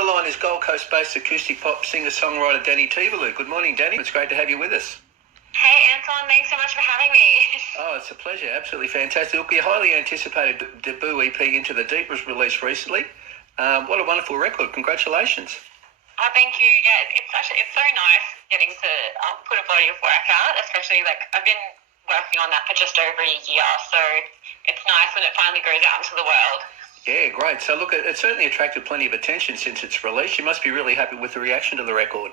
the line is Gold Coast-based acoustic pop singer-songwriter Dani Teveluwe. Good morning, Dani. It's great to have you with us. Hey, Anton. Thanks so much for having me. Oh, it's a pleasure. Absolutely fantastic. Look, your highly anticipated debut EP, Into the Deep, was released recently. What a wonderful record. Congratulations. Oh, thank you. Yeah, it's so nice getting to put a body of work out, especially I've been working on that for just over a year, so it's nice when it finally goes out into the world. Yeah, great. So look, it certainly attracted plenty of attention since its release. You must be really happy with the reaction to the record.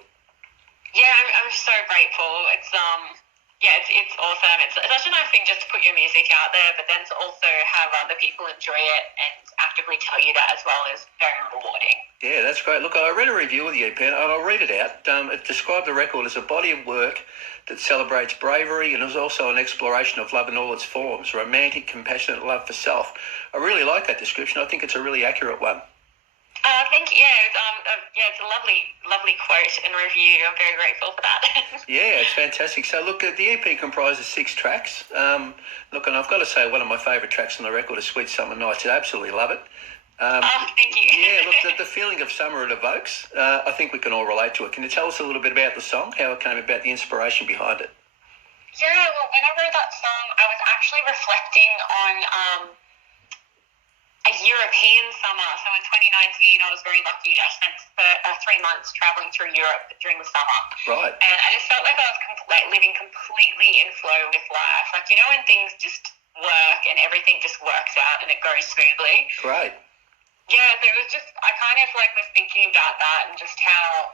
Yeah, I'm so grateful. It's awesome. It's such a nice thing just to put your music out there, but then to also have other people enjoy it and actively tell you that as well is very rewarding. Yeah, that's great. Look, I read a review of the EP and I'll read it out. It described the record as a body of work that celebrates bravery and is also an exploration of love in all its forms, romantic, compassionate love for self. I really like that description. I think it's a really accurate one. Thank you. Yeah, it's a lovely quote and review. I'm very grateful for that. Yeah, it's fantastic. So look, the EP comprises 6 tracks. Look, and I've got to say one of my favourite tracks on the record is Sweet Summer Nights. I absolutely love it. Thank you. Yeah, look, the feeling of summer it evokes, I think we can all relate to it. Can you tell us a little bit about the song, how it came about, the inspiration behind it? Yeah, well, when I wrote that song, I was actually reflecting on a European summer. So in 2019, I was very lucky. I spent 3 months traveling through Europe during the summer. Right. And I just felt like I was living completely in flow with life. When things just work and everything just works out and it goes smoothly. Great. Yeah, so it was just, I kind of was thinking about that and just how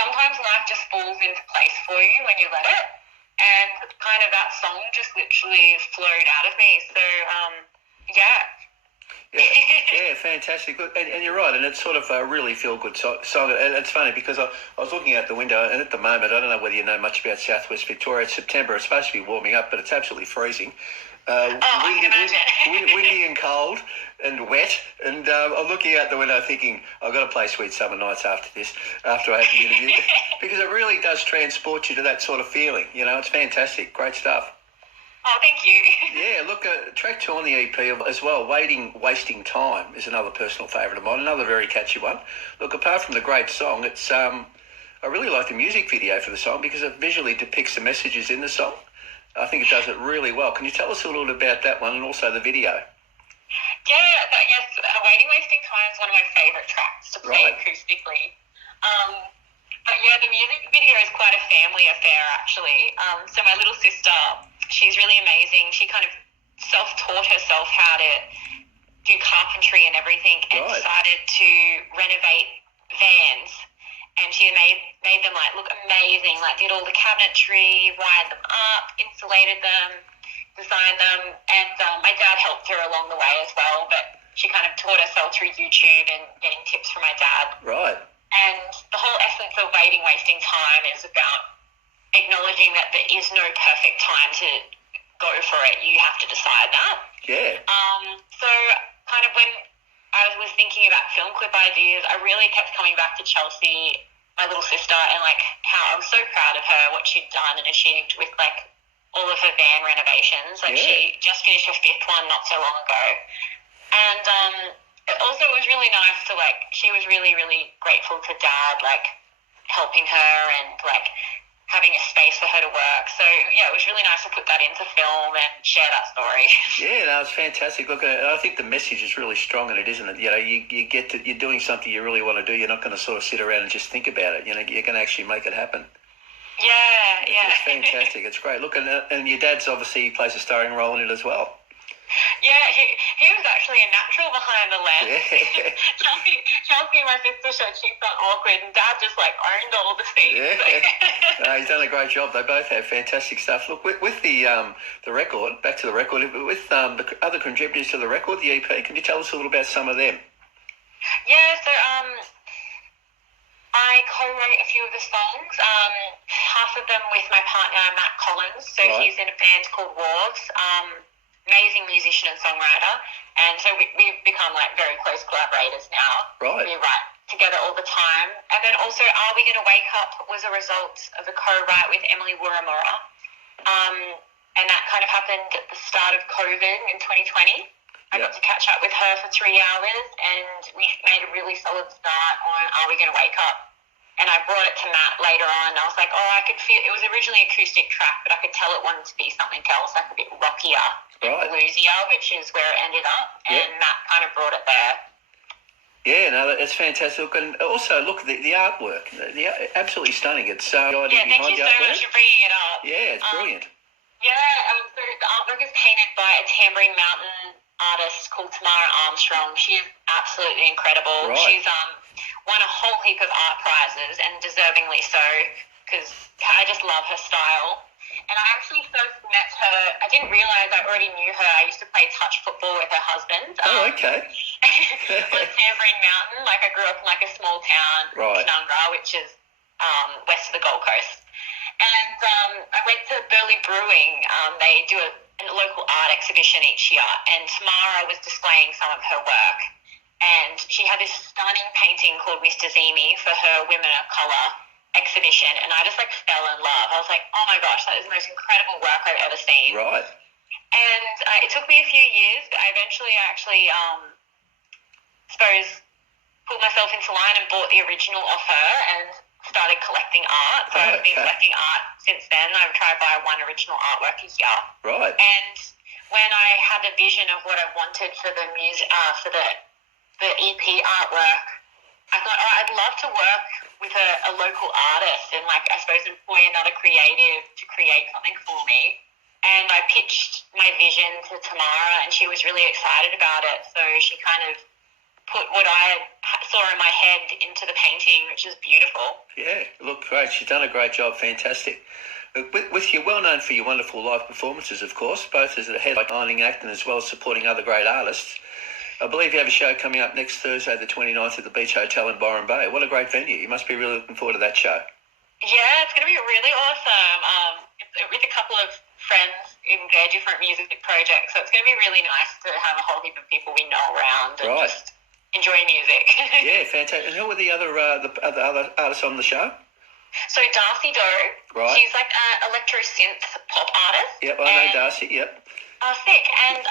sometimes life just falls into place for you when you let it. And kind of that song just literally flowed out of me. So, Yeah, fantastic. Look, and you're right, and it's sort of a really feel-good song. And it's funny because I was looking out the window, and at the moment, I don't know whether you know much about Southwest Victoria. It's September. It's supposed to be warming up, but it's absolutely freezing. I can imagine. Windy and cold and wet. And I'm looking out the window thinking, I've got to play Sweet Summer Nights after I have the interview. Because it really does transport you to that sort of feeling. It's fantastic. Great stuff. Oh, thank you. Yeah, look, track 2 on the EP as well, Wasting Time, is another personal favourite of mine, another very catchy one. Look, apart from the great song, it's I really like the music video for the song because it visually depicts the messages in the song. I think it does it really well. Can you tell us a little bit about that one and also the video? Yeah, yes, Wasting Time is one of my favourite tracks to play acoustically. But yeah, the music video is quite a family affair, actually. So my little sister, she's really amazing. She kind of self-taught herself how to do carpentry and everything and decided to renovate vans. And she made them look amazing, did all the cabinetry, wired them up, insulated them, designed them. And my dad helped her along the way as well, but she kind of taught herself through YouTube and getting tips from my dad. Right. And the whole essence of wasting time is about acknowledging that there is no perfect time to go for it. You have to decide that. Yeah. So kind of when I was thinking about film clip ideas, I really kept coming back to Chelsea, my little sister, and how I was so proud of her, what she'd done and achieved with all of her van renovations. She just finished her 5th one not so long ago. And it also was really nice to she was really, really grateful to Dad, helping her and having a space for her to work. So yeah, it was really nice to put that into film and share that story. Yeah, no, it's fantastic. Look, I think the message is really strong in it, isn't it? You get to, you're doing something you really want to do. You're not going to sort of sit around and just think about it. You're going to actually make it happen. Yeah. It's fantastic. It's great. Look, and your dad's obviously plays a starring role in it as well. Yeah, he was actually a natural behind the lens. Yeah. Chelsea, my sister, said she felt awkward, and Dad just owned all the scenes. Yeah, he's done a great job. They both have fantastic stuff. Look, with the record, back to the record, with the other contributors to the record, the EP, can you tell us a little about some of them? Yeah, so I co-wrote a few of the songs, half of them with my partner, Matt Collins. So he's in a band called Wolves. Amazing musician and songwriter, and so we've become very close collaborators now. Right. We write together all the time. And then also Are We Gonna Wake Up was a result of a co-write with Emily Wuramura, and that kind of happened at the start of COVID in 2020. I got to catch up with her for 3 hours, and we made a really solid start on Are We Gonna Wake Up? And I brought it to Matt later on. I was like, I could feel it was originally an acoustic track, but I could tell it wanted to be something else, like a bit rockier, bluesier, which is where it ended up. And Matt kind of brought it there. Yeah, no, it's fantastic. And also, look, the artwork, absolutely stunning. It's thank you so much for bringing it up. Yeah, it's brilliant. So the artwork is painted by a Tambourine Mountain artist called Tamara Armstrong. She is absolutely incredible. Right. She's won a whole heap of art prizes, and deservingly so, because I just love her style. And I actually first met her, I didn't realise I already knew her. I used to play touch football with her husband. Okay. On Tambourine Mountain. Like, I grew up in like a small town, Canungra, which is west of the Gold Coast. And I went to Burley Brewing. They do a local art exhibition each year, and Tamara was displaying some of her work. And she had this stunning painting called Mr. Zimi for her Women of Colour exhibition, and I just fell in love. I was like, oh my gosh, that is the most incredible work I've ever seen. Right. And it took me a few years, but I actually pulled myself into line and bought the original off her and started collecting art. So I've been collecting art since then. I've tried to buy one original artwork a year. Right. And when I had a vision of what I wanted for the music, for the EP artwork, I thought, I'd love to work with a local artist and, I suppose, employ another creative to create something for me. And I pitched my vision to Tamara, and she was really excited about it. So she kind of put what I saw in my head into the painting, which is beautiful. Yeah, look, great. She's done a great job. Fantastic. With you, well known for your wonderful live performances, of course, both as a headlining act and as well as supporting other great artists. I believe you have a show coming up next Thursday, the 29th, at the Beach Hotel in Byron Bay. What a great venue. You must be really looking forward to that show. Yeah, it's going to be really awesome. With a couple of friends in their different music projects, so it's going to be really nice to have a whole heap of people we know around and just enjoy music. Yeah, fantastic. And who are the other artists on the show? So Darcy Doe, she's like an electro synth pop artist. Yep, I know Darcy. Yep. Oh, sick. And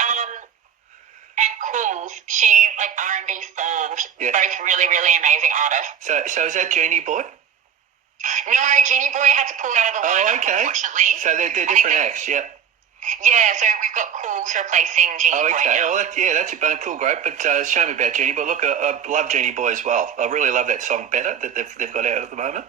Cools, she's like R&B soul. Both really, really amazing artists. So is that Genie Boy? No, Genie Boy had to pull out of the lineup, unfortunately. So they're different acts, yep. Yeah, so we've got Cools replacing Genie Boy. Okay. Well, that's a cool, great. But show me about Genie Boy. Look, I love Genie Boy as well. I really love that song Better that they've got out at the moment.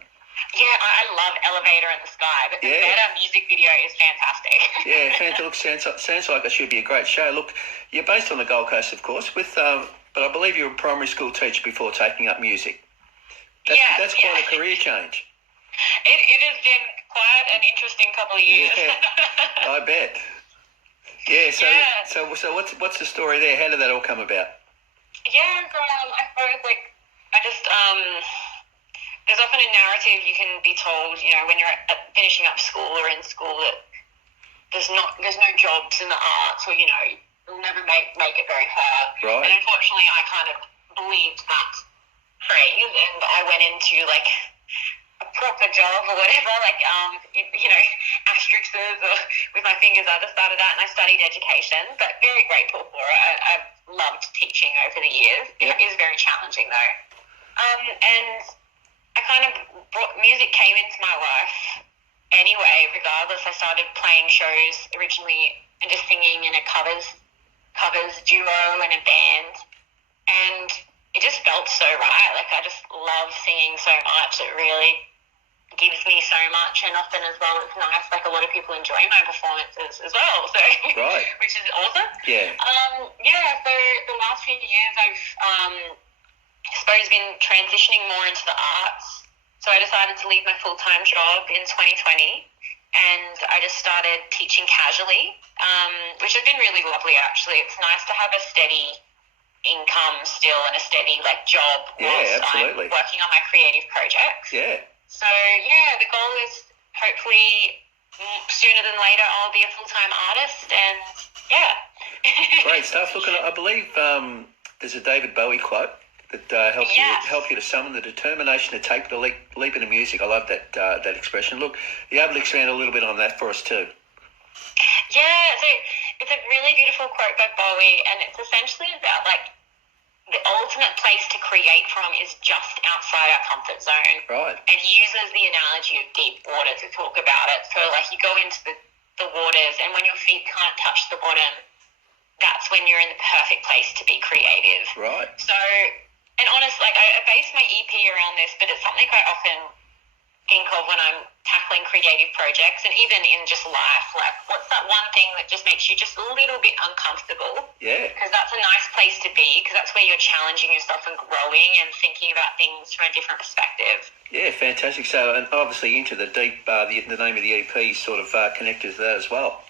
Yeah, I love Elevator in the Sky, but the Better music video is fantastic. Yeah, fantastic. Sounds like it should be a great show. Look, you're based on the Gold Coast, of course, but I believe you were a primary school teacher before taking up music. That's quite a career change. It has been quite an interesting couple of years. Yeah, I bet. Yeah, so what's the story there? How did that all come about? Yeah, so I suppose I just there's often a narrative you can be told, when you're finishing up school or in school, that there's no jobs in the arts, or you'll never make it very far. Right. And unfortunately, I kind of believed that phrase, and I went into a proper job or whatever, asterisks or with my fingers either side of that, and I studied education, but very grateful for it. I've loved teaching over the years. It is very challenging though. And I kind of music came into my life anyway, regardless. I started playing shows originally and just singing in a covers duo and a band, and it just felt so right. I just love singing so much. It really gives me so much, and often as well it's nice, a lot of people enjoy my performances as well, so which is awesome. Yeah. So the last few years I've suppose been transitioning more into the arts, so I decided to leave my full-time job in 2020, and I just started teaching casually, which has been really lovely actually. It's nice to have a steady income still and a steady job whilst I'm working on my creative projects. Yeah. So the goal is hopefully sooner than later I'll be a full-time artist, and Great stuff. Look, I believe there's a David Bowie quote that help you to summon the determination to take the leap into music. I love that expression. Look, you able to expand a little bit on that for us too? Yeah, so it's a really beautiful quote by Bowie, and it's essentially about like the ultimate place to create from is just outside our comfort zone. Right. And he uses the analogy of deep water to talk about it. So like you go into the waters, and when your feet can't touch the bottom, that's when you're in the perfect place to be creative. Right. So, and honestly, like I base my EP around this, but it's something I often think of when I'm tackling creative projects, and even in just life, like what's that one thing that just makes you just a little bit uncomfortable? Yeah. Because that's a nice place to be, because that's where you're challenging yourself and growing and thinking about things from a different perspective. Yeah, fantastic. So, and obviously Into the Deep, the name of the EP sort of connected to that as well.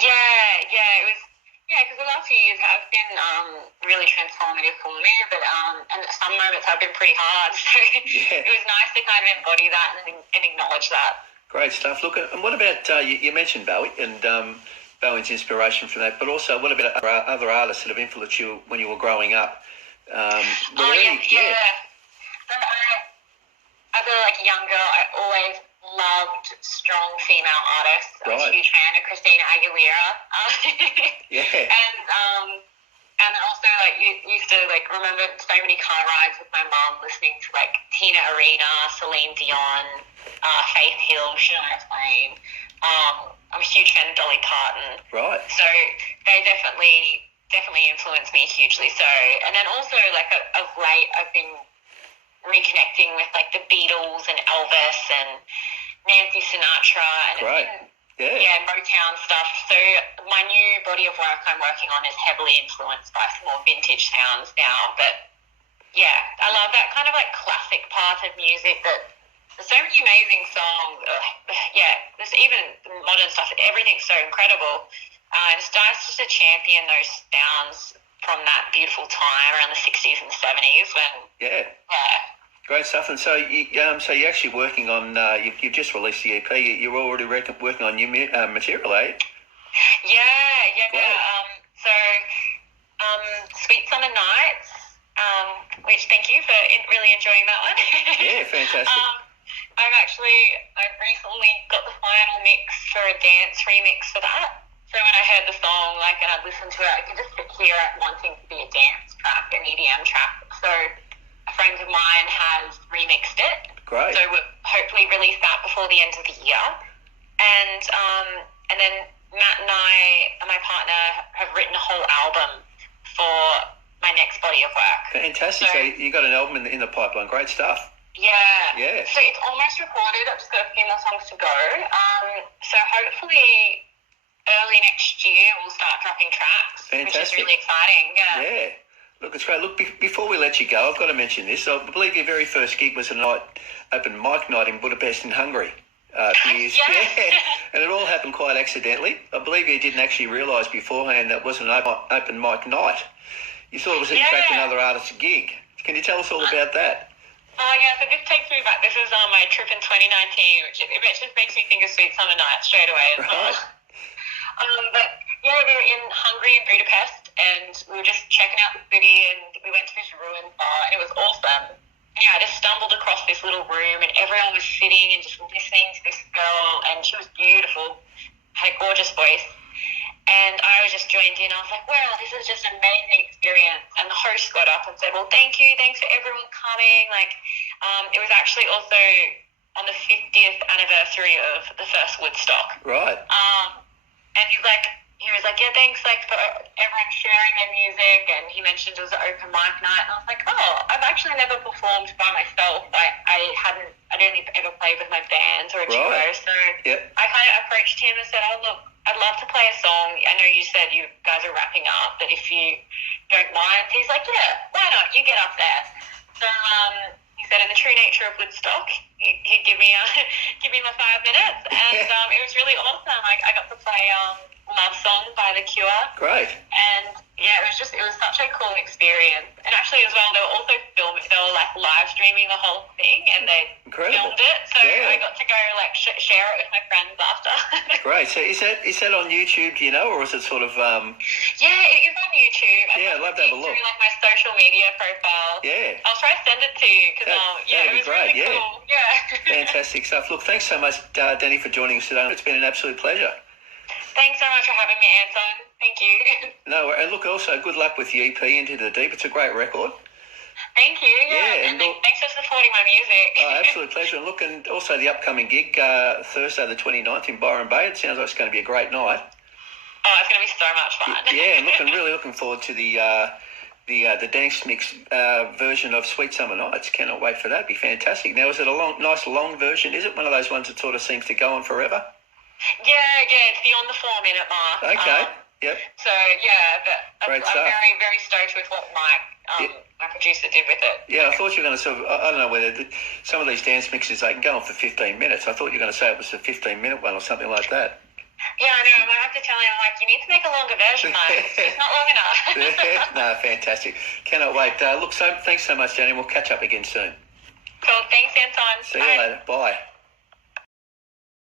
Yeah, it was. Yeah, because the last few years have been really transformative for me, but and at some moments have been pretty hard. So Yeah. It was nice to kind of embody that and acknowledge that. Great stuff. Look, and what about, you mentioned Bowie and Bowie's inspiration from that, but also what about other artists that have influenced you when you were growing up? Yeah. So as a young girl, I always loved strong female artists. I was a huge fan of Christina Aguilera. Yeah. And also used to remember so many car rides with my mum listening to Tina Arena, Celine Dion, Faith Hill, Shania Twain. I'm a huge fan of Dolly Parton. Right. So they definitely influenced me hugely. So, and then also of late I've been reconnecting with the Beatles and Elvis and Nancy Sinatra and Motown stuff. So my new body of work I'm working on is heavily influenced by some more vintage sounds now. But yeah, I love that kind of classic part of music. That there's so many amazing songs. There's even modern stuff. Everything's so incredible. It's nice just to champion those sounds from that beautiful time around the 60s and 70s when... Yeah. Great stuff. And so you're actually working on, you've just released the EP. You're already working on new material, eh? Yeah. Sweet Summer Nights, which thank you for really enjoying that one. Yeah, fantastic. I've recently got the final mix for a dance remix for that. So when I heard the song, and I'd listened to it, I could just hear it wanting to be a dance track, an EDM track. So a friend of mine has remixed it. Great. So we'll hopefully release that before the end of the year. And then Matt and I and my partner have written a whole album for my next body of work. Fantastic. So you got an album in the pipeline. Great stuff. Yeah. So it's almost recorded. I've just got a few more songs to go. So hopefully early next year we'll start dropping tracks. Fantastic. Which is really exciting. Yeah. Look, it's great. Look, before we let you go, I've got to mention this. I believe your very first gig was an open mic night in Budapest in Hungary. A few years. Yeah. And it all happened quite accidentally. I believe you didn't actually realise beforehand that it wasn't an open mic night. You thought it was in fact another artist's gig. Can you tell us all about that? Oh, yeah, so this takes me back. This was on my trip in 2019, which it just makes me think of Sweet Summer Night straight away as well. But yeah, we were in Hungary and Budapest, and we were just checking out the city, and we went to this ruined bar, and it was awesome. Yeah, I just stumbled across this little room, and everyone was sitting and just listening to this girl, and she was beautiful, had a gorgeous voice. And I was just joined in. I was like, wow, this is just an amazing experience. And the host got up and said, well, thanks for everyone coming. It was actually also on the 50th anniversary of the first Woodstock. Right. And he was like, yeah, thanks for everyone sharing their music. And he mentioned it was an open mic night. And I was like, oh, I've actually never performed by myself. I didn't ever play with my bands or a duo. So I kind of approached him and said, oh, look, I'd love to play a song. I know you said you guys are wrapping up, but if you don't mind. He's like, yeah, why not? You get up there. So he said, in the true nature of Woodstock, he'd give me my 5 minutes, and it was really awesome. I got to play Love Song by The Cure. Great. And yeah, it was such a cool experience. And actually as well, they were also live streaming the whole thing, and they filmed it. So I got to go share it with my friends after. Great. So is that on YouTube, do you know, or is it sort of... Yeah, it is on YouTube. I'd love to have a look. Through my social media profile. Yeah. I'll try to send it to you, because it was great. Really cool. Yeah. Fantastic stuff. Look, thanks so much, Dani, for joining us today. It's been an absolute pleasure. Thanks so much for having me, Anton. Thank you. No, and look, also good luck with the EP Into the Deep. It's a great record. Thank you. Yeah, and thanks for supporting my music. Oh, absolute pleasure. And look, and also the upcoming gig Thursday the 29th in Byron Bay. It sounds like it's going to be a great night. Oh, it's going to be so much fun. Yeah, and really looking forward to the dance mix version of Sweet Summer Nights. Cannot wait for that. It'd be fantastic. Now, is it a nice long version? Is it one of those ones that sort of seems to go on forever? Yeah, it's beyond the 4-minute mark. Okay. Yep. So yeah, I'm Great stuff. very, very stoked with what my producer did with it. Yeah, I thought you were going to sort of, I don't know whether some of these dance mixes, they can go on for 15 minutes. I thought you were going to say it was a 15-minute one or something like that. Yeah, I know. I might have to tell him, you need to make a longer version, though. It's not long enough. No, fantastic. Cannot wait. Look, thanks so much, Dani. We'll catch up again soon. Cool. Thanks, Anton. See you later. Bye.